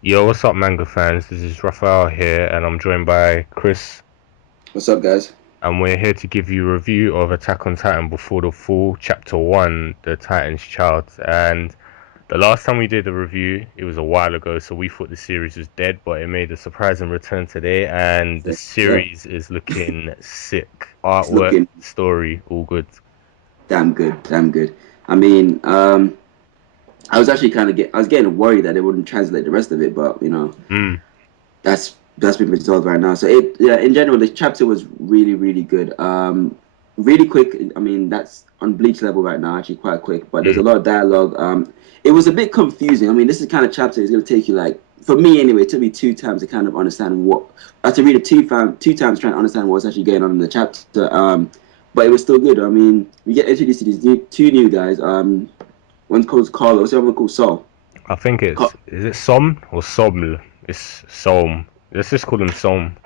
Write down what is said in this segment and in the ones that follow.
Yo, what's up, manga fans? This is Raphael here, and I'm joined by Chris, What's up, guys? and we're here to give you a review of Attack on Titan Before the Fall, Chapter 1, The Titan's Child. And the last time we did a review, it was a while ago, so we thought the series was dead, but it made a surprising return today, and the Yep, series is looking sick. it's Artwork, looking story, all good. damn good, damn good. I mean, I was actually I was getting worried that they wouldn't translate the rest of it, but Mm, that's been resolved right now. So yeah, in general, the chapter was really, really good. Really quick. I mean, that's on Bleach level right now, actually quite quick. But there's mm. a lot of dialogue. It was a bit confusing. I mean, this is the kind of chapter it's going to take you like, for me anyway, it took me two times to kind of understand what. I had to read it two times trying to understand what's actually going on in the chapter. But it was still good. I mean, we get introduced to these two new guys. One's called Carlos, the other one called Saul. I think is it Som or Soml? It's Som. Let's just call him Som.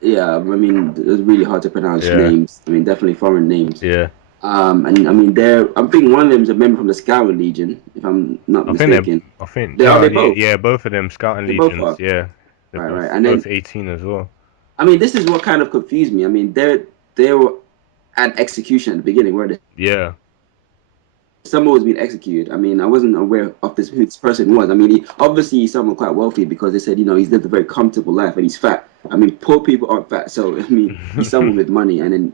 Yeah, I mean, it's really hard to pronounce Yeah, names. I mean, definitely foreign names. yeah. And I mean, I'm thinking one of them is a member from the Scouting Legion, if I'm not I think they're, mistaken. I think, They are no, they yeah, both? yeah, both of them, Scout and They both Legions, are. yeah, they're Right, both right. And both then 18 as well. I mean, this is what kind of confused me. I mean, they were at execution at the beginning, where Yeah, someone was being executed. I mean, I wasn't aware of who this person was. I mean, obviously he's someone quite wealthy because they said he's lived a very comfortable life and he's fat. I mean, poor people aren't fat, so I mean, he's someone with money. And then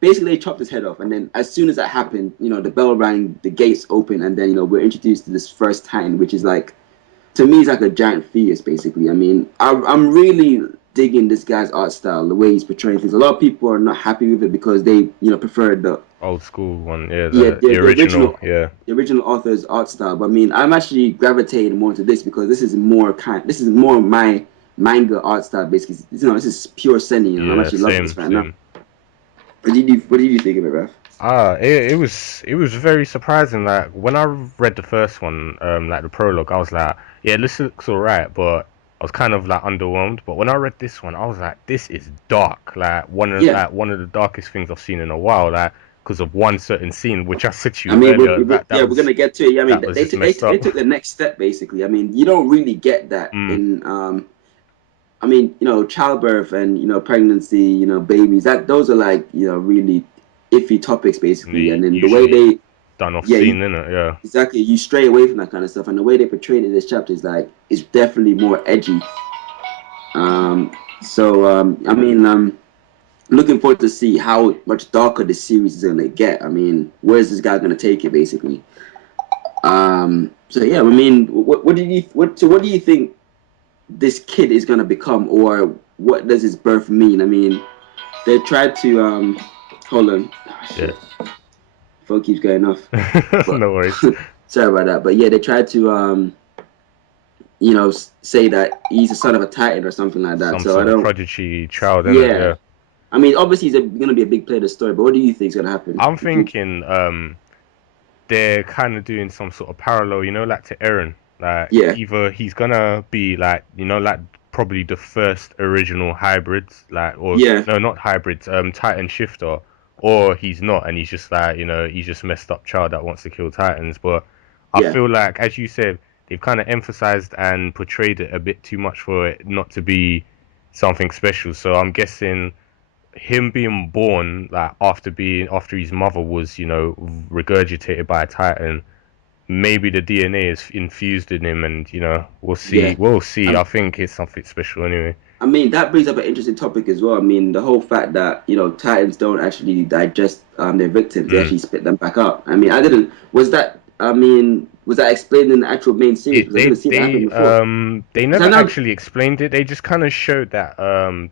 basically they chopped his head off. And then as soon as that happened, the bell rang, the gates open, and then we're introduced to this first Titan, which is like, to me, it's like a giant fetus, basically. I mean, I'm really digging this guy's art style, the way he's portraying things. A lot of people are not happy with it because they, prefer old school one, yeah, yeah, the original, yeah, the original author's art style. But I mean, I'm actually gravitating more to this because this is more my manga art style. Basically, this is pure sending, and I'm yeah, actually loving this same, right now. same. What did you think of it, Raf? It was very surprising. Like when I read the first one, like the prologue, I was like, yeah, this looks alright, but I was kind of like underwhelmed. But when I read this one, I was like, this is dark. Yeah, Like one of the darkest things I've seen in a while. Like because of one certain scene, which I said to I you mean, earlier, that yeah, we're gonna get to it. Yeah, I mean, that was just messed they up. took the next step basically. I mean, you don't really get that Mm, in I mean, childbirth and pregnancy, babies. That those are like really iffy topics basically. And they then the way usually they, done off yeah, scene, innit? Yeah. exactly, you stray away from that kind of stuff. And the way they portrayed it in this chapter is like it's definitely more edgy. I mean, looking forward to see how much darker this series is gonna get. I mean, where's this guy gonna take it basically? So yeah, I mean, what do you think this kid is gonna become, or what does his birth mean? I mean, they tried to hold on. Oh, Yeah. shit, phone keeps going off. But No worries. sorry about that. But yeah, they tried to say that he's the son of a titan or something like that. Some So I sort of don't. prodigy child, innit? Yeah, Yeah. I mean, obviously he's gonna be a big player in the story. But what do you think is gonna happen? I'm thinking they're kind of doing some sort of parallel, like to Eren. Like Yeah, either he's gonna be like, like probably the first original hybrids, like or yeah, no, not hybrids, Titan shifter, or he's not, and he's just like, he's just messed up child that wants to kill Titans. But I yeah. feel like, as you said, they've kind of emphasized and portrayed it a bit too much for it not to be something special. So I'm guessing him being born like after his mother was regurgitated by a titan, maybe the DNA is infused in him, and we'll see, Yeah. I think it's something special anyway. I mean, that brings up an interesting topic as well. I mean, the whole fact that, Titans don't actually digest their victims, they Mm. actually spit them back up. I mean, was that explained in the actual main series? it Because I they didn't see that happen they before. they Because I never know actually explained it. They just kind of showed that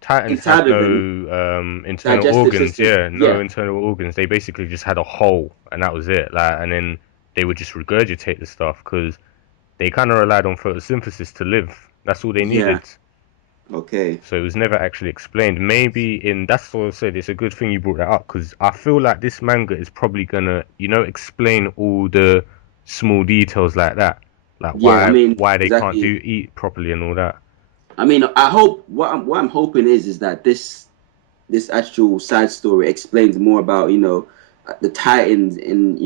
titans had inside of no him, internal digestive organs. system, Yeah, no yeah, internal organs. They basically just had a hole, and that was it. Like, and then they would just regurgitate the stuff because they kind of relied on photosynthesis to live. That's all they yeah, needed. okay, So it was never actually explained. Maybe in that's what I said. It's a good thing you brought that up because I feel like this manga is probably gonna, explain all the small details like that, like yeah. I mean, why they can't exactly. do eat properly and all that. I mean, I hope what I'm hoping is that this actual side story explains more about the Titans and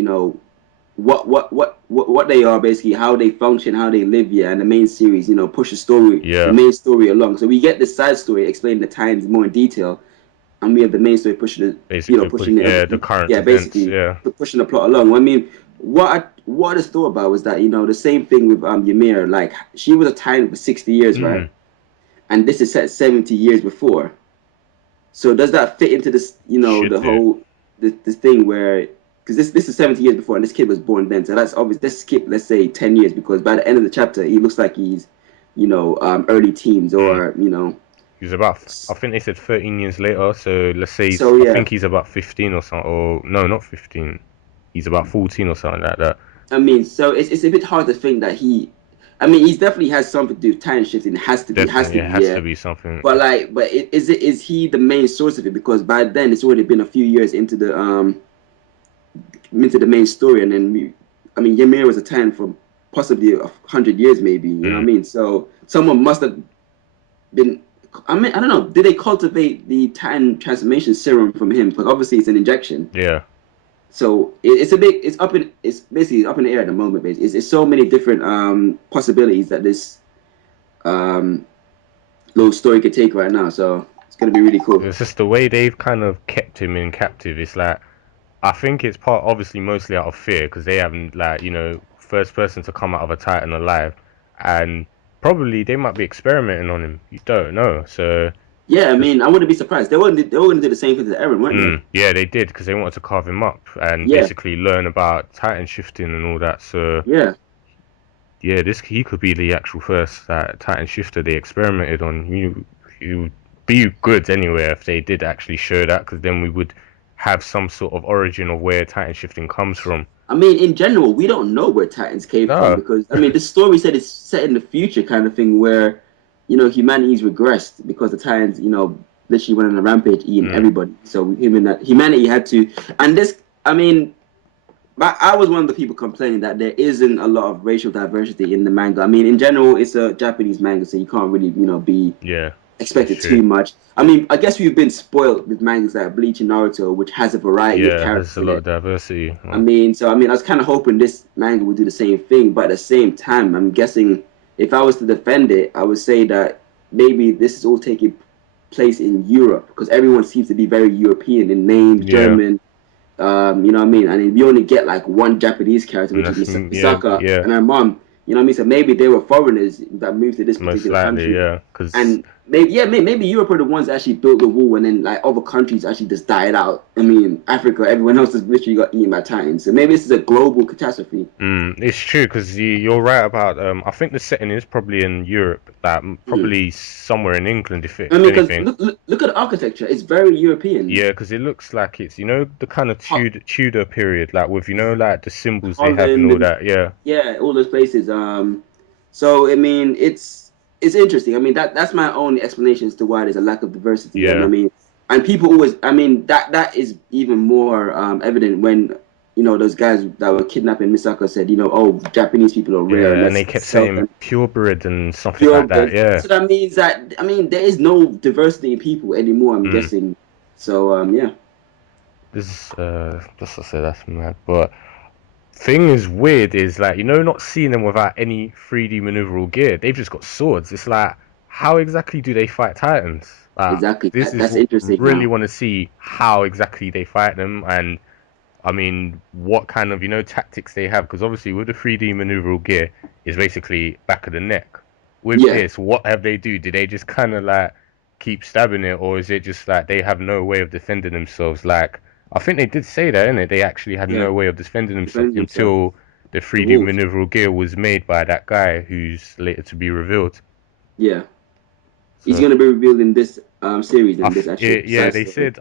what they are basically, how they function, how they live, yeah, and the main series, push the Yeah, main story along. So we get the side story explaining the times more in detail, and we have the main story pushing basically, pushing yeah, the current yeah, events. basically Yeah. pushing the plot along. I mean, what I just thought about was that the same thing with Ymir, like she was a Titan for 60 years, right? Mm, And this is set 70 years before. So does that fit into this, should the do. whole this thing where because this is 70 years before and this kid was born then, so that's obvious. Let's skip, let's say 10 years, because by the end of the chapter he looks like he's early teens, Mm. or He's about, I think they said 13 years later. So let's say so I yeah. think he's about 15 or something. Or no, not 15. He's about 14 or something like that. I mean, so it's a bit hard to think that I mean, he definitely has something to do with time shifting. It has Definitely, to it be, has yeah. to be something. But is he the main source of it? Because by then it's already been a few years into the main story, and then I mean, Ymir was a Titan for possibly 100 years, maybe. You know what I Mm, mean? So someone must have been. I mean, I don't know. Did they cultivate the Titan transformation serum from him? Because obviously it's an injection. yeah. So it's basically up in the air at the moment. Basically, it's so many different possibilities that this um little story could take right now. So it's gonna be really cool. It's just the way they've kind of kept him in captive. It's like I think it's part, obviously, mostly out of fear because they haven't, like, first person to come out of a Titan alive, and probably they might be experimenting on him. You don't know. So Yeah, I just mean, I wouldn't be surprised. They were gonna do the same thing to Eren, weren't they? yeah, they did because they wanted to carve him up and Yeah, basically learn about Titan shifting and all that. So yeah. yeah, this he could be the actual first Titan shifter they experimented on. You would be good anyway if they did actually show that, because then we would have some sort of origin of where Titan shifting comes from. I mean, in general, we don't know where Titans came from, No, because I mean, the story said it's set in the future, kind of thing, where humanity's regressed because the Titans, literally went on a rampage, eating mm, everybody. So humanity had to, and this, I mean, I was one of the people complaining that there isn't a lot of racial diversity in the manga. I mean, in general, it's a Japanese manga, so you can't really, be yeah, that's expected true. too much. I mean, I guess we've been spoiled with mangas like Bleach and Naruto, which has a variety of Yeah, there's characters a in lot of it. diversity. I was kind of hoping this manga would do the same thing, but at the same time, I'm guessing if I was to defend it, I would say that maybe this is all taking place in Europe, because everyone seems to be very European in names, Yeah, German, you know what I mean? And we only get like one Japanese character, and which is that's yeah, Misaka yeah, and her mom. You know what I mean? So maybe they were foreigners that moved to this most particular likely, country, yeah, because and maybe Europe are the ones that actually built the wall, and then like other countries actually just died out. I mean, Africa, everyone else has literally got eaten by titans. So maybe this is a global catastrophe. it's true because you're right about. I think the setting is probably in Europe, like Hmm. probably somewhere in England, I if mean, because anything. look at the architecture; it's very European. Yeah, because it looks like it's the kind of Ho- Tudor period, like with like the symbols they have and Holland all and that. Yeah, yeah, all those places. So I mean, it's interesting. I mean, that's my only explanation as to why there's a lack of diversity. And I yeah, mean, and people always, I mean, that is even more evident when those guys that were kidnapping Misaka said, oh, Japanese people are rare. yeah, and they Let's kept sell saying them purebred and something pure like that. breed. Yeah. So that means that, I mean, there is no diversity in people anymore, I'm Mm. guessing. So yeah. Just to say that's mad. But thing is weird is like not seeing them without any 3D maneuverable gear. They've just got swords. It's like how exactly do they fight Titans? Exactly. This is That's what interesting really now. want to see how exactly they fight them, and I mean what kind of tactics they have, because obviously with the 3D maneuverable gear is basically back of the neck. With Yeah. this, what have they do? Do they just kind of like keep stabbing it, or is it just like they have no way of defending themselves? Like I think they did say that, innit? They actually had Yeah. no way of defending themselves Defending themselves. until the The 3D wolves. maneuverable gear was made by that guy who's later to be revealed. Yeah. He's So going to be revealed in this series and this actual yeah, side they story. said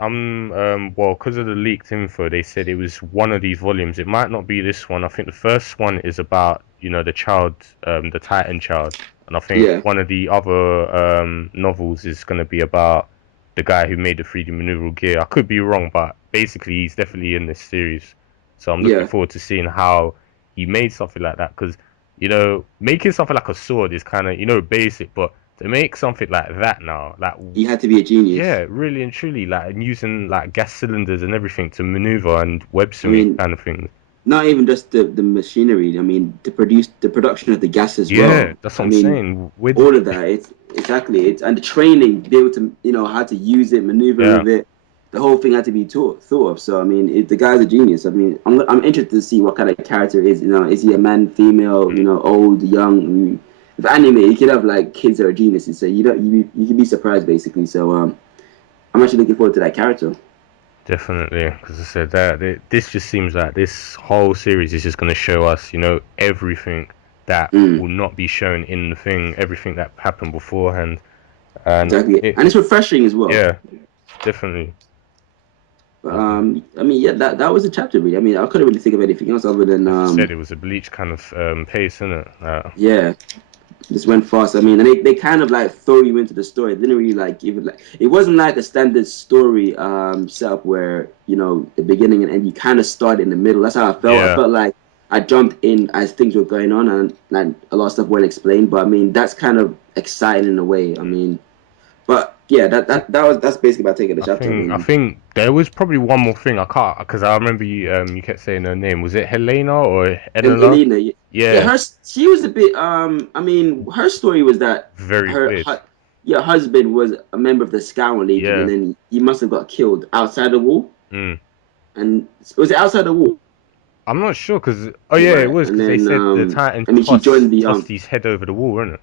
well, because of the leaked info, they said it was one of these volumes. It might not be this one. I think the first one is about the child, the Titan child, and I think Yeah, one of the other novels is going to be about the guy who made the 3D maneuverable gear. I could be wrong, but basically he's definitely in this series. So I'm looking yeah. forward to seeing how he made something like that, because making something like a sword is kind of basic, but to make something like that now, like He had to be a genius. yeah, really and truly, like and using like gas cylinders and everything to maneuver and web I swing mean, kind of things. not even just the machinery. I mean, the production of the gas as Yeah, well. that's what I I'm mean, saying. Where did all of that. It's exactly it's and the training, to be able to how to use it, maneuver yeah. with it. The whole thing had to be thought of. So I mean, the guy's a genius. I mean, I'm interested to see what kind of character is. Is he a man, female? Old, young? I mean, with anime, you could have like kids that are geniuses. So you don't you can be surprised basically. So I'm actually looking forward to that character. Definitely, because I said that this just seems like this whole series is just going to show us, everything that Mm, will not be shown in the thing, everything that happened beforehand, and exactly, and it's refreshing as well. yeah, definitely. But I mean, yeah, that was a chapter really. I mean, I couldn't really think of anything else other than As you said, it was a Bleach kind of pace, isn't it? yeah, just went fast. I mean, and they kind of like throw you into the story. They didn't really like give it like it wasn't like a standard story setup where the beginning and end. You kind of start in the middle. That's how I felt. I Yeah, felt like I jumped in as things were going on, and like a lot of stuff wasn't explained. But I mean, that's kind of exciting in a way. I mean, but yeah, that's basically about taking the chapter. I I mean, think there was probably one more thing I can't because I remember you kept saying her name. Was it Helena or Enola? Elena, yeah, Yeah, she was a bit. I mean, her story was that very weird. yeah, husband was a member of the Scout Legion, and Yeah. then he must have got killed outside the wall. Mm. And was it outside the wall? I'm not sure because yeah, it Right, was and because they then said the Titan I mean, she joined the tossed his head over the wall, wasn't it?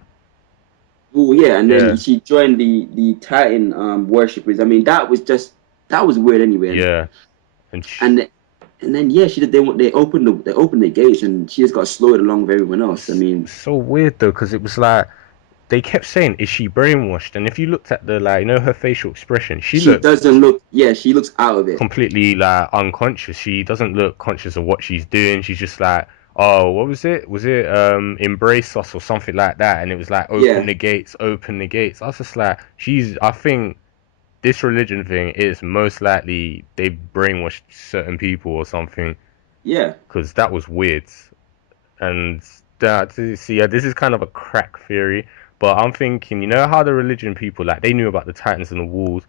wall, yeah, and then Yeah, she joined the Titan worshippers. I mean, that was weird anyway, yeah, and and and then yeah, she did. They opened the gates, and she just got slowed along with everyone else. I mean, so weird though because it was like they kept saying, "Is she brainwashed?" And if you looked at the her facial expression, she she looked doesn't look. Yeah, she looks out of it. completely like unconscious. She doesn't look conscious of what she's doing. She's just like, oh, what was it? Was it embrace us or something like that? And it was like open Yeah, the gates, open the gates. I was just like, I think this religion thing is most likely they brainwashed certain people or something yeah, because that was weird. And that see, yeah, this is kind of a crack theory, but I'm thinking, how the religion people like they knew about the Titans and the walls.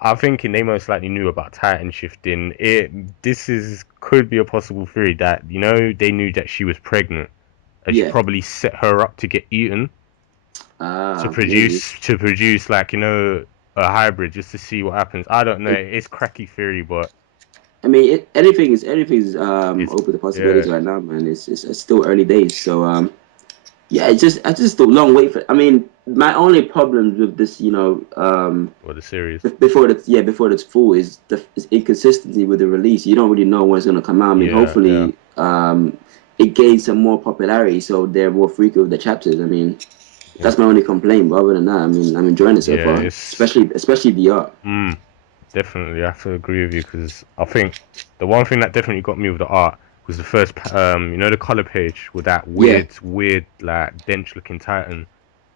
I'm thinking they most likely knew about Titan shifting. This is could be a possible theory that they knew that she was pregnant and she yeah. probably set her up to get eaten Maybe. to produce like a hybrid just to see what happens. I don't know. And, It's cracky theory, but I mean, anything's it's open to yeah. possibilities right now, man. It's still early days, so yeah, I just a long wait for. I mean, my only problems with this, Or the series. before it's full is inconsistency with the release. You don't really know when it's gonna come out. I mean, Yeah, yeah, hopefully, it gains some more popularity, so they're more frequent with the chapters. I mean, yeah, that's my only complaint. But other than that, I mean, I'm enjoying it so yeah. far, It's especially the art. mm, definitely. I have to agree with you because I think the one thing that definitely got me with the art was the first, the color page with that Yeah, weird, like dense-looking Titan.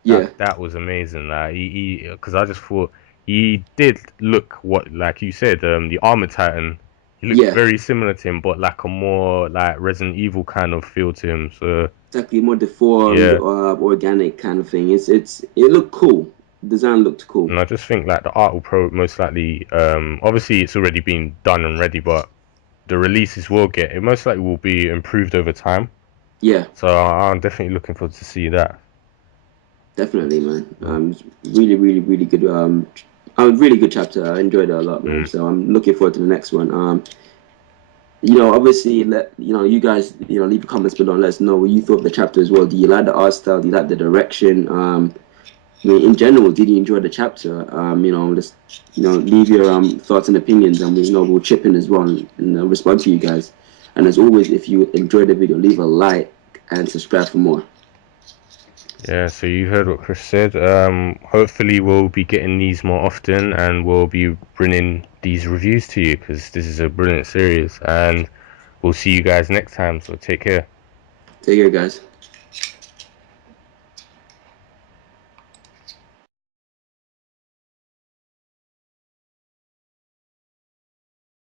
yeah, That was amazing. Like because I just thought he did look what, like you said, the Armor Titan. He looked yeah. very similar to him, but like a more like Resident Evil kind of feel to him. So Exactly, more deformed, yeah, organic kind of thing. It looked cool. The design looked cool. and I just think like the art will most likely, obviously it's already been done and ready, but the releases will get it most likely will be improved over time. Yeah, So I'm definitely looking forward to see that. definitely, man. Really, really, really good. A really good chapter. I enjoyed it a lot, man. Mm. So I'm looking forward to the next one. Obviously, you guys, leave the comments below and let us know what you thought of the chapter as well. Do you like the art style? Do you like the direction? I mean, in general, did you enjoy the chapter? Just leave your thoughts and opinions, and we'll chip in as well and respond to you guys. And as always, if you enjoyed the video, leave a like and subscribe for more. Yeah, so you heard what Chris said. Hopefully we'll be getting these more often and we'll be bringing these reviews to you because this is a brilliant series and we'll see you guys next time, so take care. Take care, guys.